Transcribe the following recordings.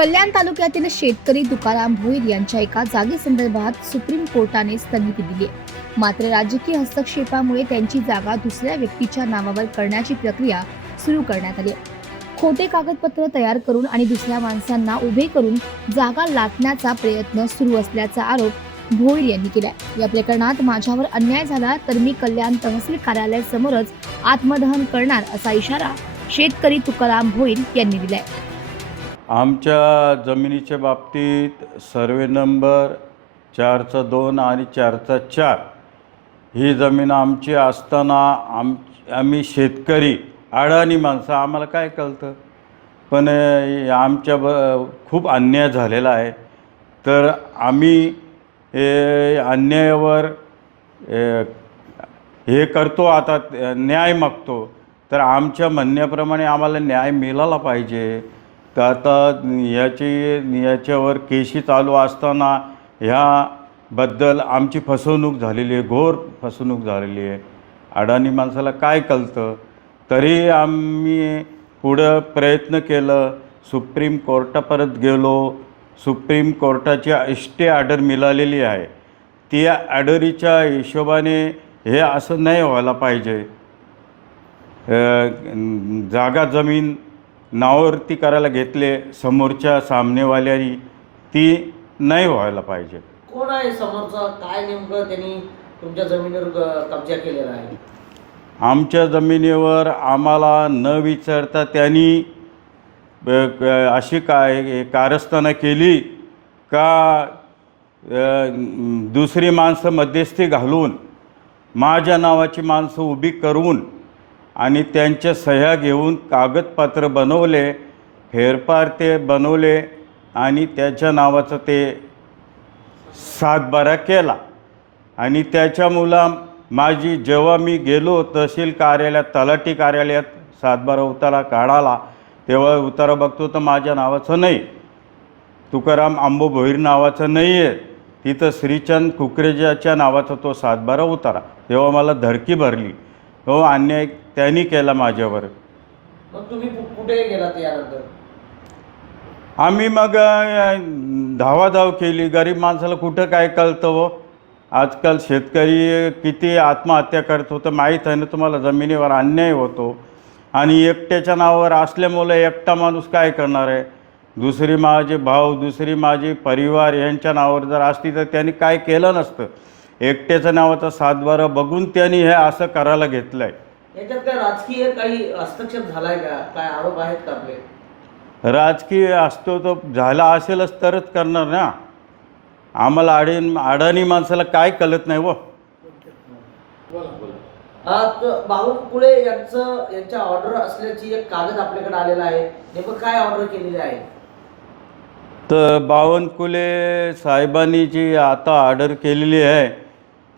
कल्याण तालुक्यातील शेतकरी तुकाराम भोईर यांच्या एका जागेसंदर्भात सुप्रीम कोर्टाने स्थगिती दिली मात्र राजकीय हस्तक्षेपामुळे त्यांची जागा दुसऱ्या व्यक्तीच्या नावावर करण्याची प्रक्रिया सुरू करण्यात आली खोटे कागदपत्र तयार करून आणि दुसऱ्या माणसांना उभे करून जागा लाटण्याचा प्रयत्न सुरू असल्याचा आरोप भोईर यांनी केला या प्रकरणात माझ्यावर अन्याय झाला तर मी कल्याण तहसील कार्यालयासमोरच आत्मदहन करणार असा इशारा शेतकरी तुकाराम भोईर यांनी दिलाय. आमच्या जमिनीच्या बाबतीत सर्वे नंबर चारचा दोन आणि चारचा चार. ही जमीन आमची असताना आम आम्ही शेतकरी अडाणी माणसं आम्हाला काय कळतं? पण आमच्या ब खूप अन्याय झालेला आहे. तर आम्ही अन्यायावर हे करतो आता न्याय मागतो. तर आमच्या म्हणण्याप्रमाणे आम्हाला न्याय मिळाला पाहिजे. तर आता याची याच्यावर केशी चालू असताना ह्याबद्दल आमची फसवणूक झालेली आहे घोर फसवणूक झालेली आहे. अडाणी माणसाला काय कळतं? तरी आम्ही पुढं प्रयत्न केलं सुप्रीम कोर्टापर्यंत गेलो. सुप्रीम कोर्टाची स्टे ऑर्डर मिळालेली आहे. ती ऑर्डरीच्या हिशोबाने हे असं नाही व्हायला पाहिजे. जागा जमीन नावावरती करायला घेतले समोरच्या सामनेवाल्यानी ती नाही व्हायला पाहिजे. कोण आहे समोरचा? काय नेमकं त्यांनी तुमच्या जमिनीवर ग- कब्जा केलेला आहे? आमच्या जमिनीवर आम्हाला न विचारता त्यांनी ब- क- अशी काय कारस्थानं केली का अ, दुसरी माणसं मध्यस्थी घालून माझ्या नावाची माणसं उभी करून आणि त्यांच्या सह्या घेऊन कागदपत्र बनवले फेरफार ते बनवले आणि त्याच्या नावाचं ते सातबारा केला. आणि त्याच्या मुला माझी जेव्हा मी गेलो तहसील कार्यालयात तलाठी कार्यालयात सातबारा उतारा काढाला तेव्हा उतारा बघतो तर माझ्या नावाचं नाही. तुकाराम आंबो भोईर नावाचं नाही आहे तिथं श्रीचंद कुकरेजाच्या नावाचा तो सातबारा उतारा. तेव्हा मला धडकी भरली. हो अन्याय त्यांनी केला माझ्यावर. मग तुम्ही कु- कुठे गेलात यानंतर? आम्ही मग अ, धावाधाव केली. गरीब माणसाला कुठं काय कळतं हो? आजकाल शेतकरी किती आत्महत्या करत होतं माहीत आहे ना तुम्हाला जमिनीवर अन्याय होतो. आणि एकट्याच्या नावावर असल्यामुळे एकटा माणूस काय करणार आहे? दुसरी माझे भाऊ दुसरी माझी परिवार यांच्या नावावर जर असती तर त्यांनी काय केलं नसतं? एकट्याच्या नावाचा सातबारा बघून त्यांनी हे असं करायला घेतलं आहे याच्यात काय राजकीय काही हस्तक्षेप झालाय का? काय आरोप आहेत का आपले? राजकीय असतो तो झाला असेलच तरच करणार ना. आम्हाला अडीन अडाणी माणसाला काय कळत नाही व आ, त- बावनकुळे यांचं यांच्या ऑर्डर असल्याची एक कागद आपल्याकडे आलेला आहे. नेमकं काय ऑर्डर केलेली आहे? तर बावनकुले साहेबांनी जी आता ऑर्डर केलेली आहे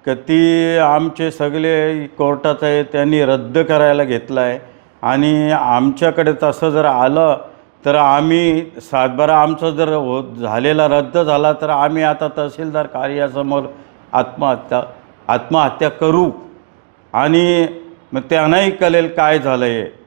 का ती आमचे सगळे कोर्टात आहे त्यांनी रद्द करायला घेतलं आहे आणि आमच्याकडे तसं जर आलं तर आम्ही सातबारा आमचा जर हो झालेला रद्द झाला तर आम्ही आता तहसीलदार कार्यासमोर आत्महत्या आत्महत्या करू. आणि मग त्यांनाही कळेल काय झालं आहे